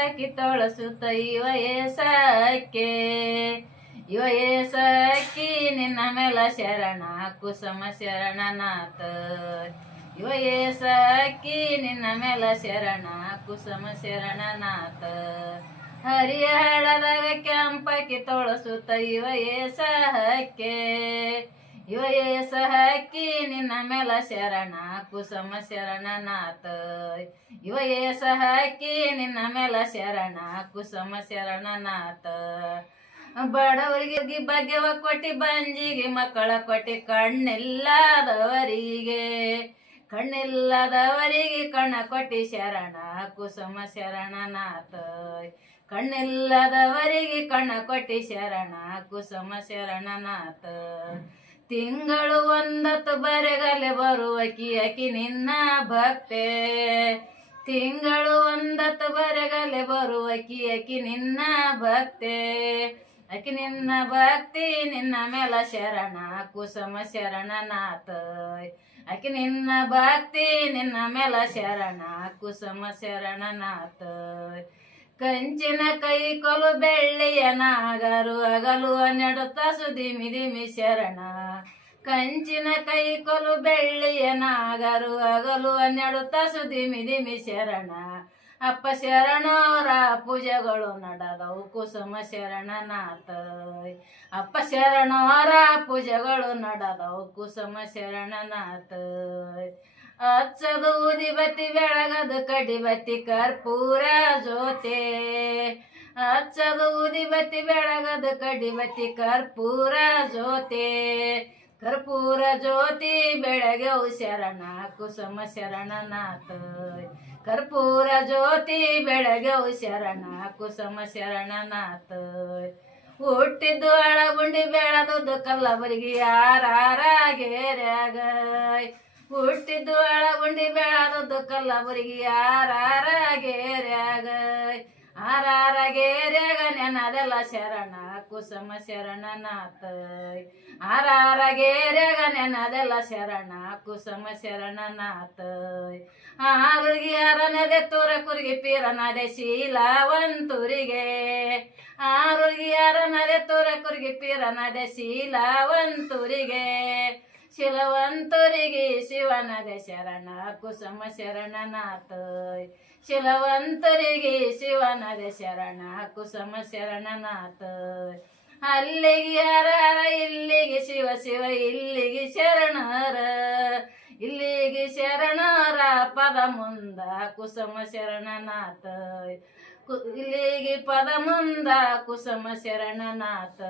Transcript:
ಕೆಂಪಕ್ಕಿ ತೊಳಸುತ್ತ ಇವ ಏಸಕ್ಕೆ ಇವ ಏಸಕ್ಕಿ ನಿನ್ನ ಮೇಲ ಶರಣ ಕುಸುಮ ಶರಣನಾಥ ಇವ ಏಸಕ್ಕಿ ನಿನ್ನ ಮೇಲ ಶರಣ ಕುಸುಮ ಶರಣನಾಥ ಹರಿಯ ಹಳ್ಳದಾಗ ಕೆಂಪಕ್ಕಿ ತೊಳಸುತ್ತ ಇವ ಏಸಕ್ಕೆ ಇವ ಏಸಹಕ್ಕಿ ನಿನ್ನ ಮೇಲ ಶರಣ ಕುಸುಮ ಶರಣನಾಥ ಇವ ಏಸಹಕ್ಕಿ ನಿನ್ನ ಮೇಲ ಶರಣ ಕುಸುಮ ಶರಣನಾಥ ಬಡವರಿಗೆ ಭಾಗ್ಯವ ಕೊಟ್ಟಿ ಬಂಜಿಗೆ ಮಕ್ಕಳ ಕೊಟ್ಟಿ ಕಣ್ಣಿಲ್ಲದವರಿಗೆ ಕಣ್ಣ ಕೊಟ್ಟಿ ಶರಣ ಕುಸುಮ ಶರಣನಾಥ ಕಣ್ಣಿಲ್ಲದವರಿಗೆ ಕಣ್ಣ ಕೊಟ್ಟಿ ಶರಣ ಕುಸುಮ ಶರಣನಾಥ ತಿಂಗಳು ಒಂದತ್ತು ಬರೆಗಲೆ ಬರುವಕಿ ನಿನ್ನ ಭಕ್ತೆ ತಿಂಗಳು ಒಂದತ್ತು ಬರೆಗಲೆ ಬರುವಕಿ ನಿನ್ನ ಭಕ್ತೆ ಅಕಿ ನಿನ್ನ ಭಕ್ತಿ ನಿನ್ನ ಮೇಲ ಶರಣ ಕುಸುಮ ಶರಣನಾಥ ಅಕಿ ನಿನ್ನ ಭಕ್ತಿ ನಿನ್ನ ಮೇಲ ಶರಣ ಕುಸುಮ ಶರಣನಾಥ ಕಂಚಿನ ಕೈ ಕೊಲು ಬೆಳ್ಳಿಯ ನಾಗರು ಅಗಲು ನೆಡುತ್ತ ಸುದಿಮಿ ಶರಣ ಕಂಚಿನ ಕೈ ಕೊಲು ಬೆಳ್ಳಿಯ ನಾಗರು ಅಗಲು ನೆಡುತ್ತ ಸುದಿಮಿ ಶರಣ ಅಪ್ಪ ಶರಣೋರ ಪೂಜೆಗಳು ನಡೆದವು ಕುಸುಮ ಶರಣನಾಥ ಅಪ್ಪ ಶರಣೋರ ಪೂಜೆಗಳು ನಡೆದವು ಕುಸುಮ ಶರಣನಾಥ ಹಚ್ಚದು ಊದಿಬತ್ತಿ ಬೆಳಗದು ಕಡಿಬತ್ತಿ ಕರ್ಪೂರ ಜ್ಯೋತಿ ಹಚ್ಚದು ಊದಿಬತ್ತಿ ಬೆಳಗದು ಕಡಿಬತ್ತಿ ಕರ್ಪೂರ ಜ್ಯೋತಿ ಕರ್ಪೂರ ಜ್ಯೋತಿ ಬೆಳಗ್ಯವು ಶರಣ ಕುಸುಮ ಶರಣನಾಥ ಕರ್ಪೂರ ಜ್ಯೋತಿ ಬೆಳಗ್ಯವು ಶರಣ ಕುಸುಮ ಶರಣನಾಥ ಹುಟ್ಟಿದ್ದು ಅಳಗುಂಡಿ ಬೆಳೆದದ್ದು ಕಲ್ಲಬರಿಗೆ ಯಾರಾಗೇರ್ಯಾಗ ಹುಟ್ಟಿದ್ದು ಅಳಗುಂಡಿ ಬೆಳೆದದ್ದು ಕಲ್ಲಬರಿಗೆ ಯಾರಾಗೇರ್ಯಾಗ ನೆನದೆಲ್ಲ ಶರಣ ಕುಸುಮ ಶರಣನಾಥ ನೆನದೆಲ್ಲ ಶರಣ ಕುಸುಮ ಶರಣನಾಥ ಆರುಗಿ ಅರನದೆ ತುರ ಕುರುಗಿ ಪೀರನದೆ ಶೀಲವಂತುರಿಗೆ ಆರುಗಿ ಅರನದೆ ತುರ ಕುರುಗಿ ಪೀರನದೆ ಶೀಲವಂತುರಿಗೆ ಶಿಲವಂತರಿಗೆ ಶಿವನದೆ ಶರಣ ಕುಸುಮ ಶರಣನಾಥ ಶಿಲವಂತರಿಗೆ ಶಿವನದೆ ಶರಣ ಕುಸುಮ ಶರಣನಾಥ ಅಲ್ಲಿಗೆ ಹರ ಇಲ್ಲಿಗೆ ಶಿವ ಶಿವ ಇಲ್ಲಿಗೆ ಶರಣರ ಇಲ್ಲಿಗೆ ಶರಣರ ಪದ ಮುಂದ ಕುಸುಮ ಶರಣನಾಥ ಇಲ್ಲಿಗೆ ಪದ ಮುಂದ ಕುಸುಮ ಶರಣನಾಥ